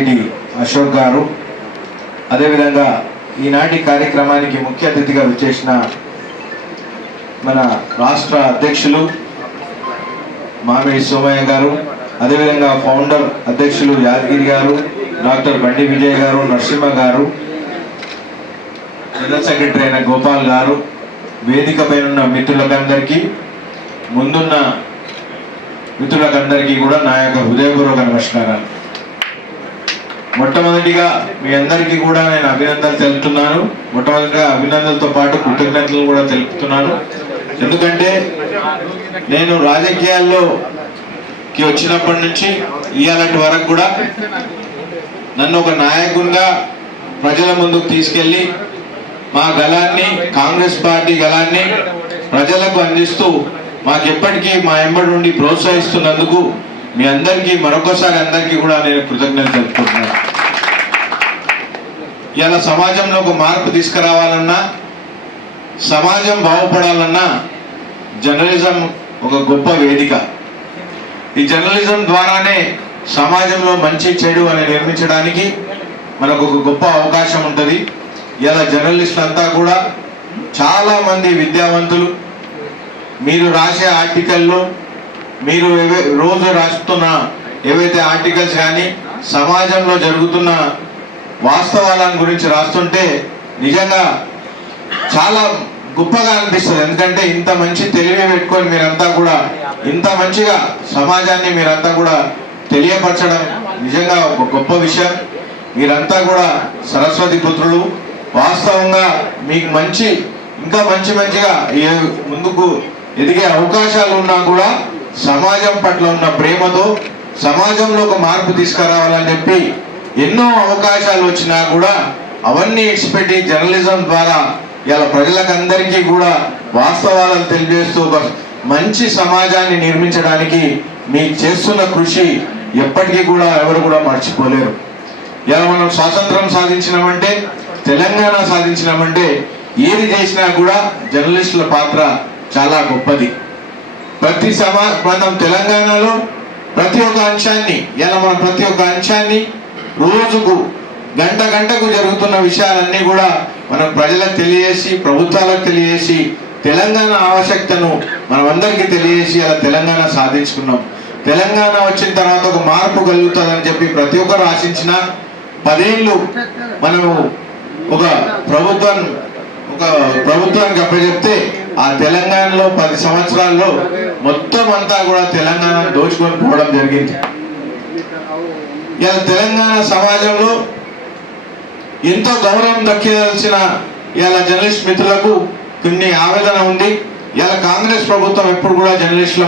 వాసిరెడ్డి అశోక్ గారు. అదేవిధంగా ఈనాటి కార్యక్రమానికి ముఖ్య అతిథిగా విచ్చేసిన మన రాష్ట్ర అధ్యక్షులు మామిడి సోమయ్య గారు అదేవిధంగా ఫౌండర్ అధ్యక్షులు యాదగిరి గారు డాక్టర్ బండి విజయ్ గారు నరసింహ గారు జనరల్ సెక్రటరీ అయిన గోపాల్ గారు వేదిక పైన ఉన్న మిత్రులకందరికీ ముందున్న మిత్రులకందరికీ కూడా నా యొక్క హృదయపూర్వక నమస్కారాలు. మొట్టమొదటిగా మీ అందరికీ కూడా నేను అభినందనలు తెలుపుతున్నాను. మొట్టమొదటిగా అభినందనలతో పాటు కృతజ్ఞతలు కూడా తెలుపుతున్నాను. ఎందుకంటే నేను రాజకీయాల్లోకి వచ్చినప్పటి నుంచి ఇవాళటి వరకు కూడా నన్ను ఒక నాయకునిగా ప్రజల ముందుకు తీసుకెళ్ళి మా గలాన్ని కాంగ్రెస్ పార్టీ గలాన్ని ప్రజలకు అందిస్తూ మాకెప్పటికీ మా ఎంబడి నుండి ప్రోత్సహిస్తున్నందుకు మీ అందరికీ మరొకసారి అందరికీ కూడా నేను కృతజ్ఞతలు తెలుపుకుంటున్నాను ఇలా సమాజంలో ఒక మార్పు తీసుకురావాలన్నా సమాజం బాగుపడాలన్నా జర్నలిజం ఒక గొప్ప వేదిక. ఈ జర్నలిజం ద్వారానే సమాజంలో మంచి చెడు అని నిర్మించడానికి మనకు ఒక గొప్ప అవకాశం ఉంటుంది. ఇలా జర్నలిస్టులు అంతా కూడా చాలామంది విద్యావంతులు మీరు రాసే ఆర్టికల్లో మీరు రోజు రాస్తున్న ఏవైతే ఆర్టికల్స్ కానీ సమాజంలో జరుగుతున్న వాస్తవాల గురించి రాస్తుంటే నిజంగా చాలా గొప్పగా అనిపిస్తుంది. ఎందుకంటే ఇంత మంచి తెలివి పెట్టుకొని మీరంతా కూడా ఇంత మంచిగా సమాజాన్ని మీరంతా కూడా తెలియపరచడం నిజంగా ఒక గొప్ప విషయం. మీరంతా కూడా సరస్వతి పుత్రులు. వాస్తవంగా మీకు మంచి ఇంకా మంచి మంచిగా ఏ- ముందుకు ఎదిగే అవకాశాలు ఉన్నా కూడా సమాజం పట్ల ఉన్న ప్రేమతో సమాజంలో ఒక మార్పు తీసుకురావాలని చెప్పి ఎన్నో అవకాశాలు వచ్చినా కూడా అవన్నీ ఎక్స్పెక్ట్ జర్నలిజం ద్వారా ఇలా ప్రజలకందరికీ కూడా వాస్తవాలను తెలియజేస్తూ ఒక మంచి సమాజాన్ని నిర్మించడానికి మీ చేస్తున్న కృషి ఎప్పటికీ కూడా ఎవరు కూడా మర్చిపోలేరు. ఇలా మనం స్వాతంత్రం సాధించినామంటే తెలంగాణ సాధించినామంటే ఏది చేసినా కూడా జర్నలిస్టుల పాత్ర చాలా గొప్పది. ప్రతి సమా మనం తెలంగాణలో ప్రతి ఒక్క అంశాన్ని ఇలా మనం ప్రతి ఒక్క అంశాన్ని రోజుకు గంట గంటకు జరుగుతున్న విషయాలన్నీ కూడా మనం ప్రజలకు తెలియజేసి ప్రభుత్వాలకు తెలియజేసి తెలంగాణ ఆవశ్యకతను మనం అందరికీ తెలియజేసి అలా తెలంగాణ సాధించుకున్నాం. తెలంగాణ వచ్చిన తర్వాత ఒక మార్పు కలుగుతుందని చెప్పి ప్రతి ఒక్కరు ఆశించిన పదేళ్ళు మనము ఒక ప్రభుత్వం ఒక ప్రభుత్వానికి అప్పచెప్తే ఆ తెలంగాణలో పది సంవత్సరాల్లో మొత్తం అంతా కూడా తెలంగాణ దోచుకొని పోవడం జరిగింది. ఇలా తెలంగాణ సమాజంలో ఎంతో గౌరవం దక్కించిన ఇలా జర్నలిస్ట్ మిత్రులకు కొన్ని ఆవేదన ఉంది. ఇలా కాంగ్రెస్ ప్రభుత్వం ఎప్పుడు కూడా జర్నలిస్టుల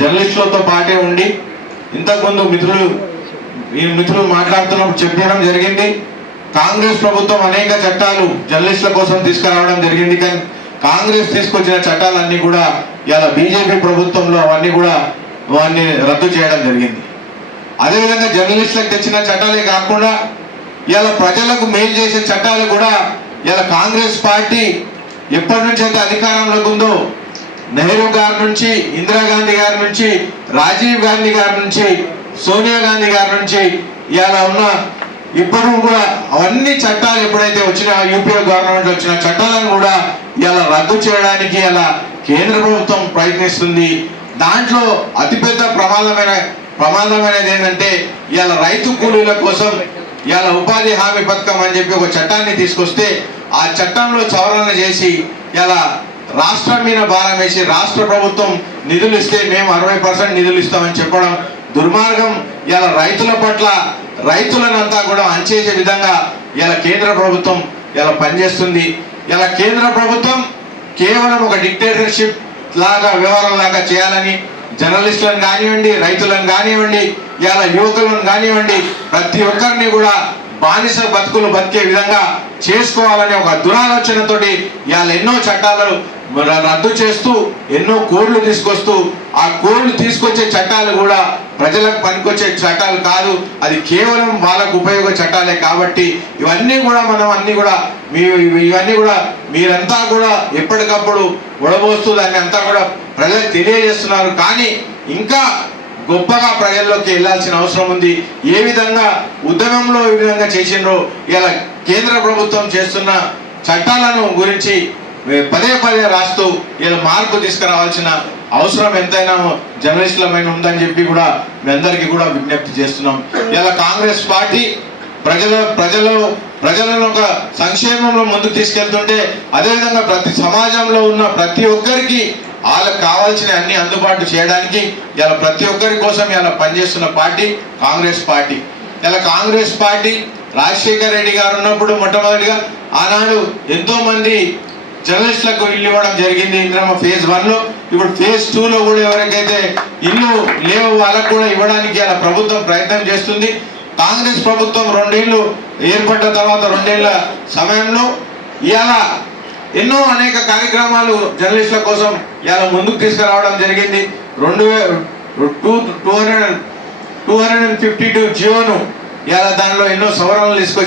జర్నలిస్టులతో పాటే ఉండి ఇంతకుముందు మిత్రులు ఈ మిత్రులు మాట్లాడుతున్నప్పుడు చెప్పడం జరిగింది. కాంగ్రెస్ ప్రభుత్వం అనేక చట్టాలు జర్నలిస్టుల కోసం తీసుకురావడం జరిగింది కానీ కాంగ్రెస్ తీసుకొచ్చిన చట్టాలన్నీ కూడా ఇలా బీజేపీ ప్రభుత్వంలో అవన్నీ కూడా అవన్నీ రద్దు చేయడం జరిగింది. అదేవిధంగా జర్నలిస్టులకు తెచ్చిన చట్టాలే కాకుండా ఇలా ప్రజలకు మేలు చేసే చట్టాలు కూడా ఇలా కాంగ్రెస్ పార్టీ ఎప్పటి నుంచి అయితే అధికారంలోకి ఉందో నెహ్రూ గారి నుంచి ఇందిరాగాంధీ గారి నుంచి రాజీవ్ గాంధీ గారి నుంచి సోనియా గాంధీ గారి నుంచి ఇలా ఉన్న ఇప్పుడు కూడా అవన్నీ చట్టాలు ఎప్పుడైతే వచ్చిన యూపీఏ గవర్నమెంట్ వచ్చిన చట్టాలను కూడా ఇలా రద్దు చేయడానికి ఇలా కేంద్ర ప్రభుత్వం ప్రయత్నిస్తుంది. దాంట్లో అతిపెద్ద ప్రమాదమైన ప్రమాదమైనది ఏంటంటే ఇవాళ రైతు కూలీల కోసం ఇవాళ ఉపాధి హామీ పథకం అని చెప్పి ఒక చట్టాన్ని తీసుకొస్తే ఆ చట్టంలో సవరణ చేసి ఇలా రాష్ట్రం మీద భారం వేసి రాష్ట్ర ప్రభుత్వం నిధులు ఇస్తే మేము అరవై పర్సెంట్ నిధులు ఇస్తామని చెప్పడం దుర్మార్గం. ఇలా రైతుల పట్ల రైతులనంతా కూడా అంచేసే విధంగా ఇలా కేంద్ర ప్రభుత్వం ఇలా పనిచేస్తుంది. ఇలా కేంద్ర ప్రభుత్వం కేవలం ఒక డిక్టేటర్షిప్ లాగా వ్యవహారం లాగా చేయాలని జర్నలిస్టులను కానివ్వండి రైతులను కానివ్వండి ఇలా యువకులను కానివ్వండి ప్రతి ఒక్కరిని కూడా బానిస బతుకులు బతికే విధంగా చేసుకోవాలనే ఒక దురాలోచనతోటి ఇవాళ ఎన్నో చట్టాలు రద్దు చేస్తూ ఎన్నో కోడ్లు తీసుకొస్తూ ఆ కోడ్లు తీసుకొచ్చే చట్టాలు కూడా ప్రజలకు పనికొచ్చే చట్టాలు కాదు. అది కేవలం వాళ్ళకు ఉపయోగ చట్టాలే కాబట్టి ఇవన్నీ కూడా మనం అన్ని కూడా మీ ఇవన్నీ కూడా మీరంతా కూడా ఎప్పటికప్పుడు ఉడబోస్తూ దాన్ని అంతా కూడా ప్రజలకు తెలియజేస్తున్నారు. కానీ ఇంకా గొప్పగా ప్రజల్లోకి వెళ్ళాల్సిన అవసరం ఉంది. ఏ విధంగా ఉద్యమంలో ఏ విధంగా చేసిండ్రో ఇలా కేంద్ర ప్రభుత్వం చేస్తున్న చట్టాలను గురించి పదే పదే రాస్తూ ఇలా మార్పు తీసుకురావాల్సిన అవసరం ఎంతైనా జర్నలిస్టులమైన ఉందని చెప్పి కూడా మీ అందరికీ కూడా విజ్ఞప్తి చేస్తున్నాం. ఇలా కాంగ్రెస్ పార్టీ ప్రజల ప్రజలు ప్రజలను ఒక సంక్షేమంలో ముందుకు తీసుకెళ్తుంటే అదేవిధంగా ప్రతి సమాజంలో ఉన్న ప్రతి ఒక్కరికి వాళ్ళకి కావాల్సిన అన్ని అందుబాటు చేయడానికి ఇలా ప్రతి ఒక్కరి కోసం ఇలా పనిచేస్తున్న పార్టీ కాంగ్రెస్ పార్టీ. ఇలా కాంగ్రెస్ పార్టీ రాజశేఖర్ రెడ్డి గారు ఉన్నప్పుడు మొట్టమొదటిగా ఆనాడు ఎంతోమంది జర్నలిస్టులకు ఇల్లు ఇవ్వడం జరిగింది ఇంద్రమ్మ ఫేజ్ వన్లో ఇప్పుడు ఫేజ్ టూ లో కూడా ఎవరికైతే ఇల్లు లేవు వాళ్ళకు కూడా ఇవ్వడానికి ఇలా ప్రభుత్వం ప్రయత్నం చేస్తుంది. కాంగ్రెస్ ప్రభుత్వం రెండేళ్ళు ఏర్పడ్డ తర్వాత రెండేళ్ళ సమయంలో ఇలా ఎన్నో అనేక కార్యక్రమాలు జర్నలిస్టుల కోసం ఇలా ముందుకు తీసుకురావడం జరిగింది. రెండు two two hundred two hundred and fifty two జియోను ఇలా దానిలో ఎన్నో సవరణలు తీసుకొచ్చారు.